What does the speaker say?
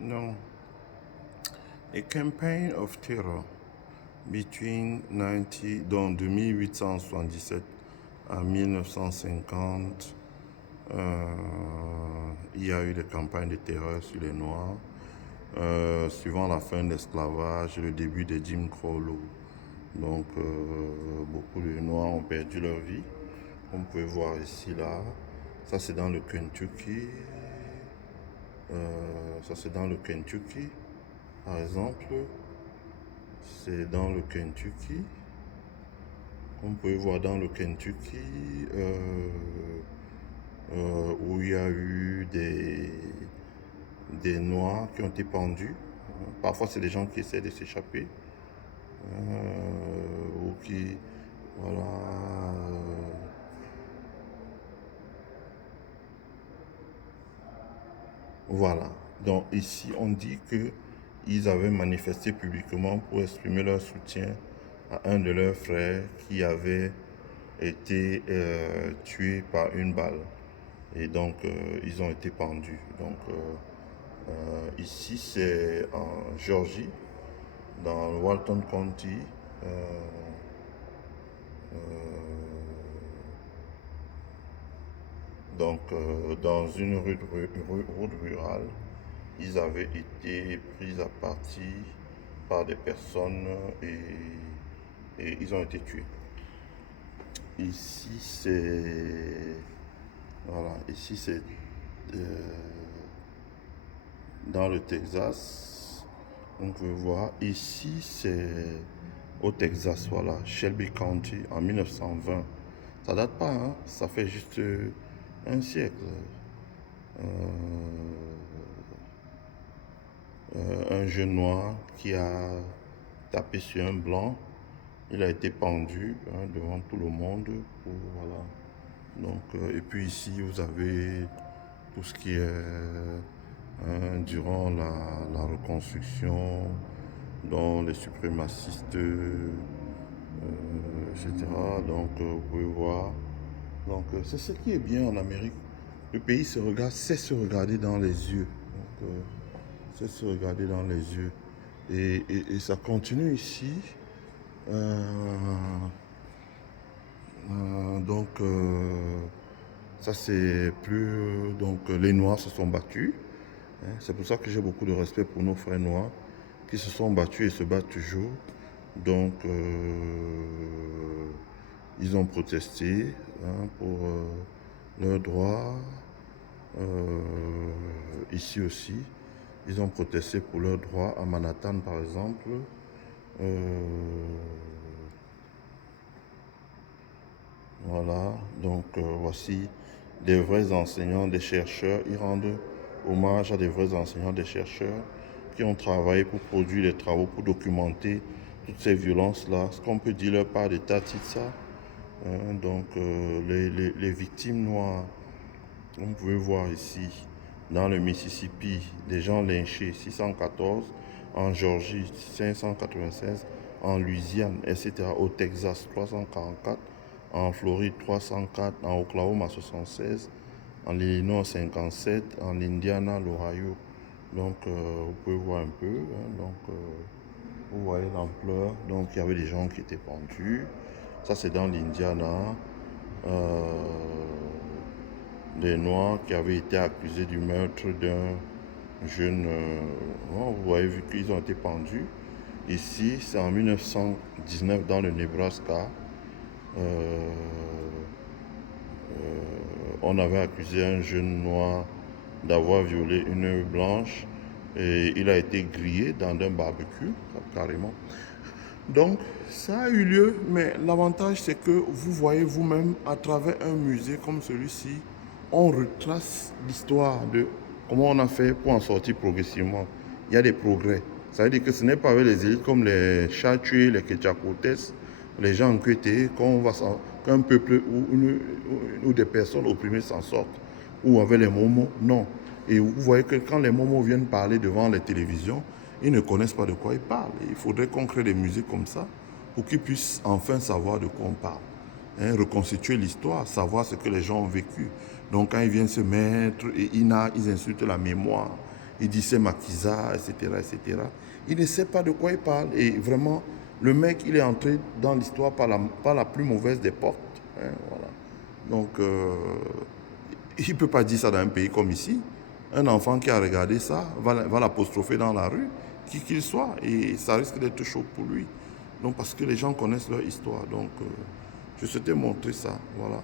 No. A campaign of terror between 90, donc de 1877 à 1950, il y a eu des campagnes de terreur sur les Noirs, suivant la fin de l'esclavage et le début des Jim Crow Law. Donc, beaucoup de Noirs ont perdu leur vie. On peut voir ici, là. Ça, c'est dans le Kentucky. Ça, c'est dans le Kentucky, par exemple. C'est dans le Kentucky. On peut voir dans le Kentucky où il y a eu des Noirs qui ont été pendus. Parfois, c'est des gens qui essaient de s'échapper. Ou qui... Voilà. Voilà. Donc ici, on dit que ils avaient manifesté publiquement pour exprimer leur soutien à un de leurs frères qui avait été tué par une balle. Et donc, ils ont été pendus. Donc, ici, c'est en Géorgie, dans le Walton County. Donc, dans une route rurale, ils avaient été pris à partie par des personnes et ils ont été tués. Ici, c'est... Voilà, ici, c'est dans le Texas. On peut voir, ici, c'est au Texas, voilà, Shelby County, en 1920. Ça date pas, hein, ça fait juste un siècle. Un jeune noir qui a tapé sur un blanc. Il a été pendu devant tout le monde. Voilà. Donc, et puis ici, vous avez tout ce qui est durant la reconstruction, dont les suprémacistes, etc. Donc, vous pouvez voir. Donc, c'est ce qui est bien en Amérique. Le pays se regarde, sait se regarder dans les yeux. Donc, sait se regarder dans les yeux. Et ça continue ici. Donc, ça c'est plus... Donc, les Noirs se sont battus. Hein. C'est pour ça que j'ai beaucoup de respect pour nos frères noirs qui se sont battus et se battent toujours. Donc, ils ont protesté pour leurs droits. Ici aussi, ils ont protesté pour leurs droits à Manhattan, par exemple. Voilà, donc voici des vrais enseignants, des chercheurs. Ils rendent hommage à des vrais enseignants, des chercheurs qui ont travaillé pour produire des travaux, pour documenter toutes ces violences-là. Ce qu'on peut dire leur part d'état Titsa. Donc les victimes noires, vous pouvez voir ici, dans le Mississippi, des gens lynchés, 614, en Géorgie, 596, en Louisiane, etc., au Texas, 344, en Floride, 304, en Oklahoma, 76, en Illinois, 57, en Indiana, l'Ohio. Donc, vous pouvez voir un peu. Donc, vous voyez l'ampleur. Donc, il y avait des gens qui étaient pendus. Ça, c'est dans l'Indiana. Des Noirs qui avaient été accusés du meurtre d'un jeune... vous voyez, vu qu'ils ont été pendus. Ici, c'est en 1919 dans le Nebraska. On avait accusé un jeune noir d'avoir violé une blanche et il a été grillé dans un barbecue, carrément. Donc, ça a eu lieu, mais l'avantage c'est que vous voyez vous-même à travers un musée comme celui-ci, on retrace l'histoire de comment on a fait pour en sortir progressivement. Il y a des progrès. Ça veut dire que ce n'est pas avec les élites comme les Chatués, les Quechacotes, les gens enquêtés, qu'un peuple ou des personnes opprimées s'en sortent. Ou avec les momos, non. Et vous voyez que quand les momos viennent parler devant les télévisions, ils ne connaissent pas de quoi ils parlent. Il faudrait qu'on crée des musées comme ça pour qu'ils puissent enfin savoir de quoi on parle. Hein, reconstituer l'histoire, savoir ce que les gens ont vécu. Donc quand ils viennent se mettre et ils insultent la mémoire, il dit c'est Makiza, etc., etc. Il ne sait pas de quoi il parle. Et vraiment, le mec, il est entré dans l'histoire par la plus mauvaise des portes. Hein, voilà. Donc, il ne peut pas dire ça dans un pays comme ici. Un enfant qui a regardé ça va l'apostropher dans la rue, qui qu'il soit, et ça risque d'être chaud pour lui. Donc, parce que les gens connaissent leur histoire. Donc, je souhaitais montrer ça. Voilà.